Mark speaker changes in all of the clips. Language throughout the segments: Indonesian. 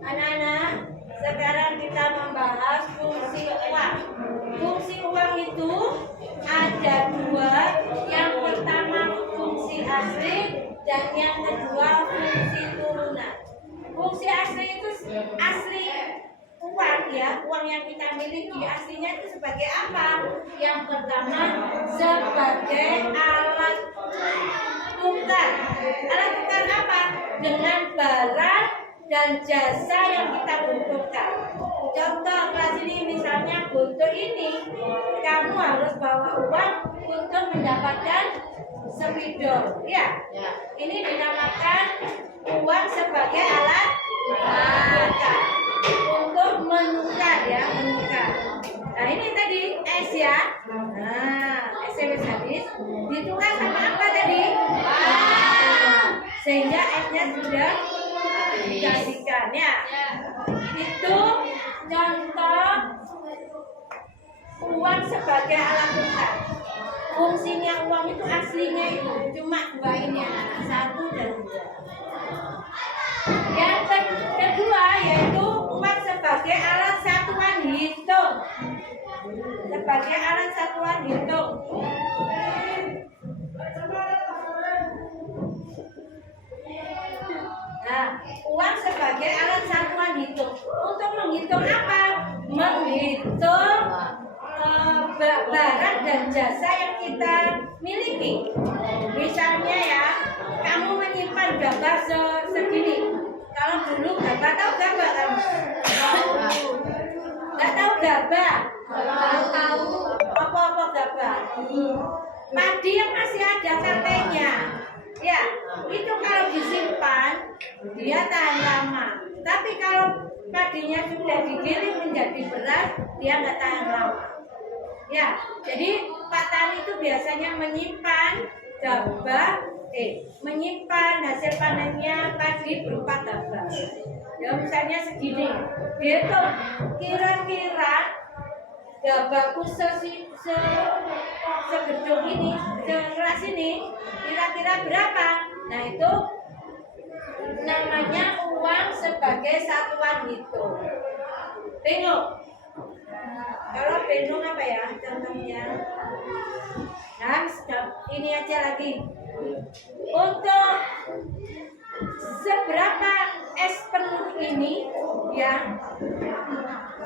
Speaker 1: Anak-anak, sekarang kita membahas fungsi uang. Fungsi uang itu ada dua. Yang pertama fungsi asli dan yang kedua fungsi turunan. Fungsi asli itu asli uang ya, uang yang kita miliki aslinya itu sebagai apa? Yang pertama sebagai alat Alat tukar apa? Dengan barang dan jasa yang kita butuhkan. Contoh kelas ini misalnya butuh ini, kamu harus bawa uang untuk mendapatkan sepidol. Ya,
Speaker 2: Ya.
Speaker 1: ini dinamakan uang sebagai alat tukar untuk menukar ya, menukar. Nah ini tadi es ya. Nah, SMS habis ditukar sama apa tadi? Sehingga esnya sudah dijadikan ya. Itu contoh uang sebagai alat tukar. Fungsinya uang itu aslinya itu cuma dua ini anak satu dan dua. Yang ke- kedua yaitu uang sebagai alat satuan hitung. Sebagai alat satuan hitung. Menghitung apa? Menghitung ba- barang dan jasa yang kita miliki. Misalnya ya, kamu menyimpan gambar se- segini. Kalau dulu gambar tahu gambar kamu? Nggak tahu gambar? Tahu tahu apa-apa gambar. Padi yang masih ada katanya. Ya, itu kalau disimpan dia tahan lama. Tapi kalau padinya sudah digiling menjadi beras, dia nggak tahan lama. Ya, jadi Pak Tani itu biasanya menyimpan gabah, eh, menyimpan hasil panennya padi berupa gabah. Ya, misalnya segini, dia tuh kira-kira gabahku se, se, segedung ini, sekelas ini, kira-kira berapa? Nah itu namanya uang sebagai satuan hitung. Tengok, kalau bingung apa ya contohnya? Nah, ini aja lagi. Untuk seberapa es penuh ini, ya,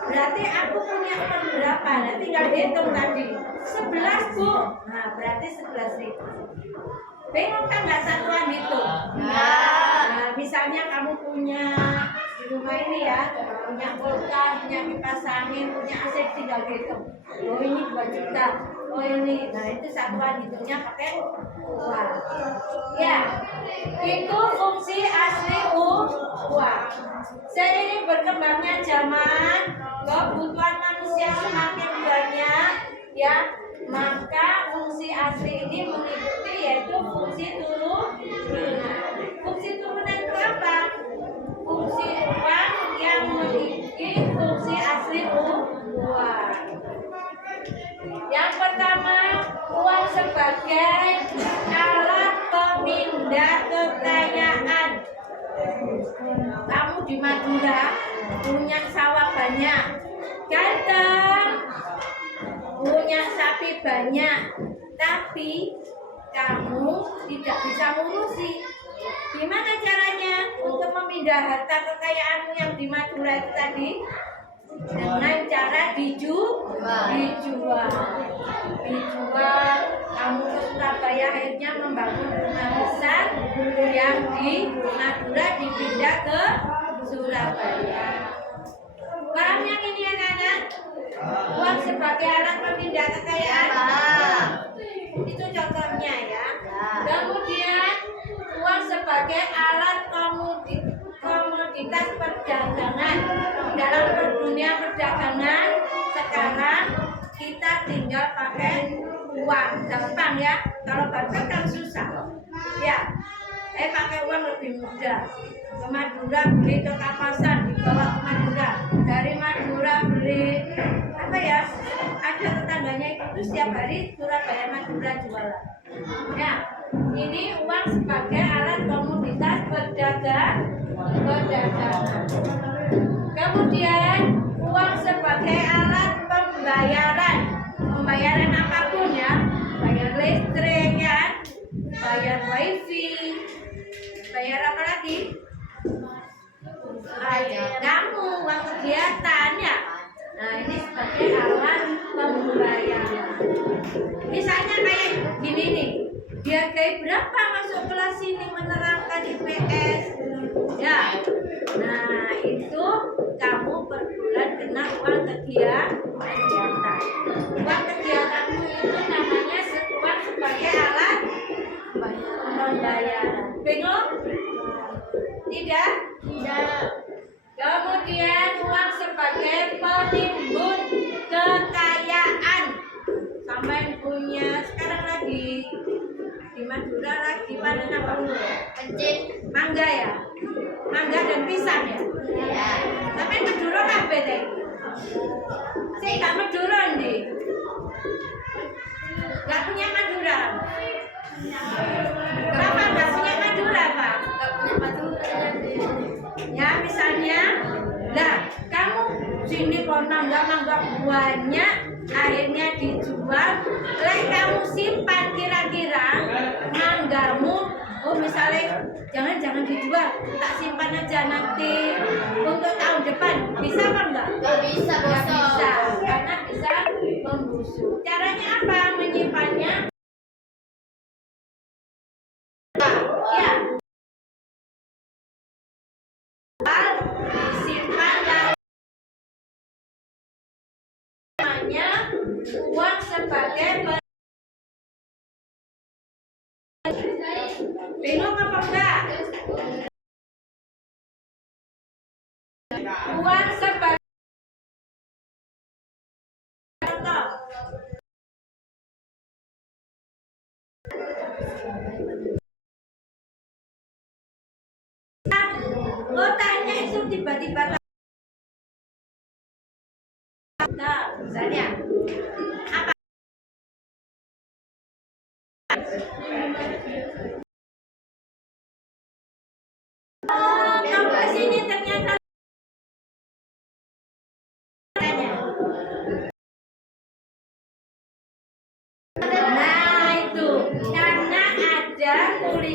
Speaker 1: berarti aku punya uang berapa? Nah, tinggal dihitung tadi. 11 bu. Nah, berarti 11 ribu. Bingung kan nggak satuan hitung? Nah, misalnya kamu punya di rumah ini ya, punya kulkas, punya kipas angin, punya AC tinggal dihitung. Oh ini 2 juta. Oh ini, nah itu satuan hitungnya pakai uang. Ya, itu fungsi asli uang. Seiring berkembangnya zaman, kebutuhan manusia semakin banyak, ya, maka fungsi asli ini mengikuti yaitu fungsi turun. Fungsi turunan itu apa? Fungsi uang yang memiliki fungsi asli uang. Yang pertama, uang sebagai alat pemindah kekayaan. Kamu di Madura punya sawah banyak, ganteng, banyak, tapi kamu tidak bisa ngurusi. Gimana caranya untuk memindah harta kekayaanmu yang di Madura itu tadi? Dengan cara diju, dijual, dijual. Kamu ke Surabaya akhirnya membangun rumah besar yang di Madura dipindah ke Surabaya. Paham yang ini anak-anak? Uang sebagai alat pemindah kekayaan. Itu contohnya ya. Kemudian uang sebagai alat komodi- komoditas perdagangan. Dalam dunia perdagangan sekarang kita tinggal pakai uang. Gampang ya. Kalau barter kan susah. Ya eh pakai uang lebih mudah. Ke Madura beli ke Kapasan dibawa ke Madura. Dari Madura beli apa ya ada tetangganya itu setiap hari Surabaya Madura jualan. Ya ini uang sebagai alat komoditas perdagangan. Dagangan. Kemudian uang sebagai alat pembayaran, pembayaran apa pun ya, bayar listrik ya, bayar wifi, bayar apa lagi? Bayar kamu uang kegiatan ya. Nah ini sebagai alat pembayaran. Misalnya kayak gini nih, biaya berapa masuk kelas ini menerangkan IPS? Ya, nah itu kamu per bulan kena uang kegiatan. Pembayaran. Bingung? Tidak? Tidak. Kemudian uang sebagai penimbun kekayaan. Sampai punya sekarang lagi di Madura lagi panen apa?
Speaker 2: Pencit.
Speaker 1: Mangga ya? Mangga dan pisang ya?
Speaker 2: Ya.
Speaker 1: Tapi Madura kabeh deh. Saya gak Madura nih. Gak punya Madura. Kenapa gak punya Madura, Pak?
Speaker 2: Gak punya Madura.
Speaker 1: Ya, misalnya, lah kamu sini kok mangga-mangga banyak, akhirnya dijual. Lah kamu simpan kira-kira manggamu, oh misalnya jangan jangan dijual, tak simpan aja nanti untuk tahun depan. Bisa apa enggak?
Speaker 2: Gak bisa
Speaker 1: Nggak bisa, karena bisa membusuk. Caranya apa menyimpannya? Bingung apa enggak? Uang sebagai Contoh. Lo tanya itu tiba-tiba Nah, misalnya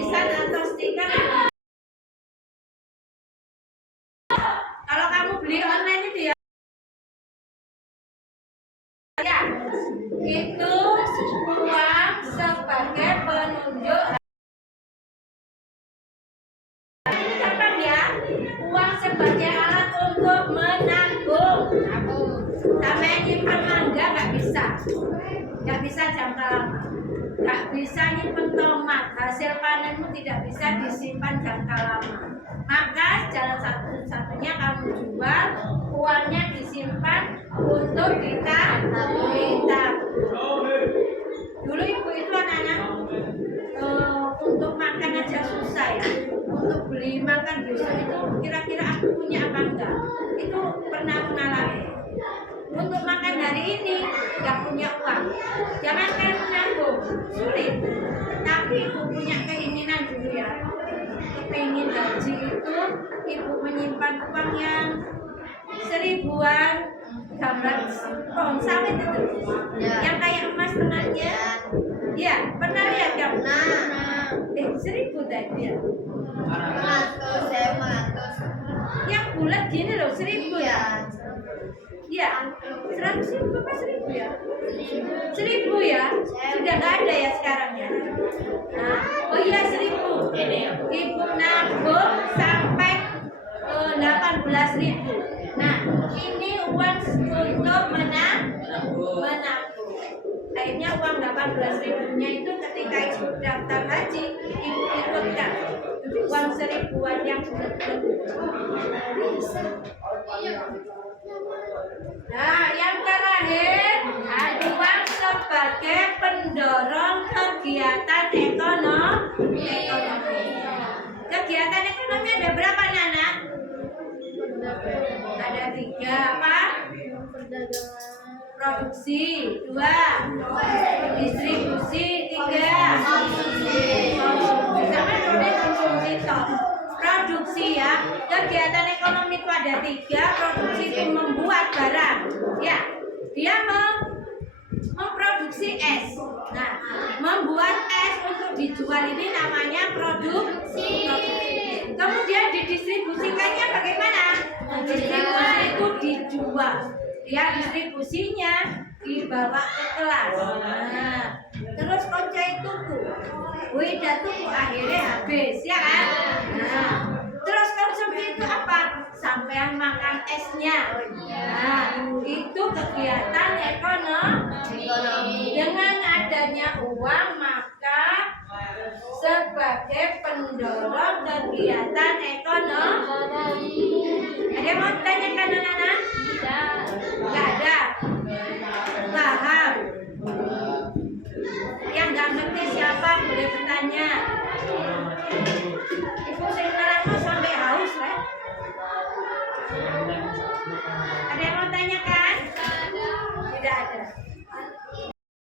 Speaker 1: tulisan atau stiker. Kalau kamu beli online itu ya. Ya itu uang sebagai penunjuk. Ini gampang ya uang sebagai alat untuk menabung
Speaker 2: Aku.
Speaker 1: sampai nyimpan mangga nggak bisa. Nggak bisa jangka lama nggak bisa nyimpan tomat. Hasil panenmu tidak bisa disimpan jangka lama. Maka jalan satu-satunya kamu jual uangnya disimpan untuk kita kita ya kepingin gaji itu ibu menyimpan uang yang seribuan gambar pohon sawit itu
Speaker 2: Ya.
Speaker 1: yang kayak emas tengahnya ya pernah lihat kamu
Speaker 2: Nah.
Speaker 1: eh seribu tadi ya
Speaker 2: Matus, saya matus.
Speaker 1: yang bulat gini loh seribu ya.
Speaker 2: Iya,
Speaker 1: seratus ribu apa seribu ya? Seribu ya? Sudah nggak ada ya sekarang ya? Nah, oh iya seribu. Ibu nabung sampai delapan belas ribu. Nah, ini uang untuk menang, menabung. Akhirnya uang 18 ribunya itu ketika ibu daftar haji, ibu ikutkan uang seribuan yang bulat-bulat. Nah, yang terakhir, ada uang sebagai pendorong kegiatan ekonomi. Kegiatan ekonomi ada berapa, Nana? Ada tiga, apa? Produksi, dua. Distribusi, tiga. Konsumsi. Produksi ya. Kegiatan ekonomi itu ada tiga. Produksi itu membuat barang. Ya, dia mem- memproduksi es. Nah, membuat es untuk dijual ini namanya produksi. Kemudian didistribusikannya bagaimana? Distribusi itu dijual. Dia distribusinya dibawa ke kelas. Nah, terus konco tuku. Wida tuku akhirnya habis ya kan? Nah, terus konsumsi itu apa? Sampean makan esnya. Nah, itu kegiatan ekonomi. Dengan adanya uang maka sebagai pendorong kegiatan ekonomi. Ada yang mau tanyakan anak-anak?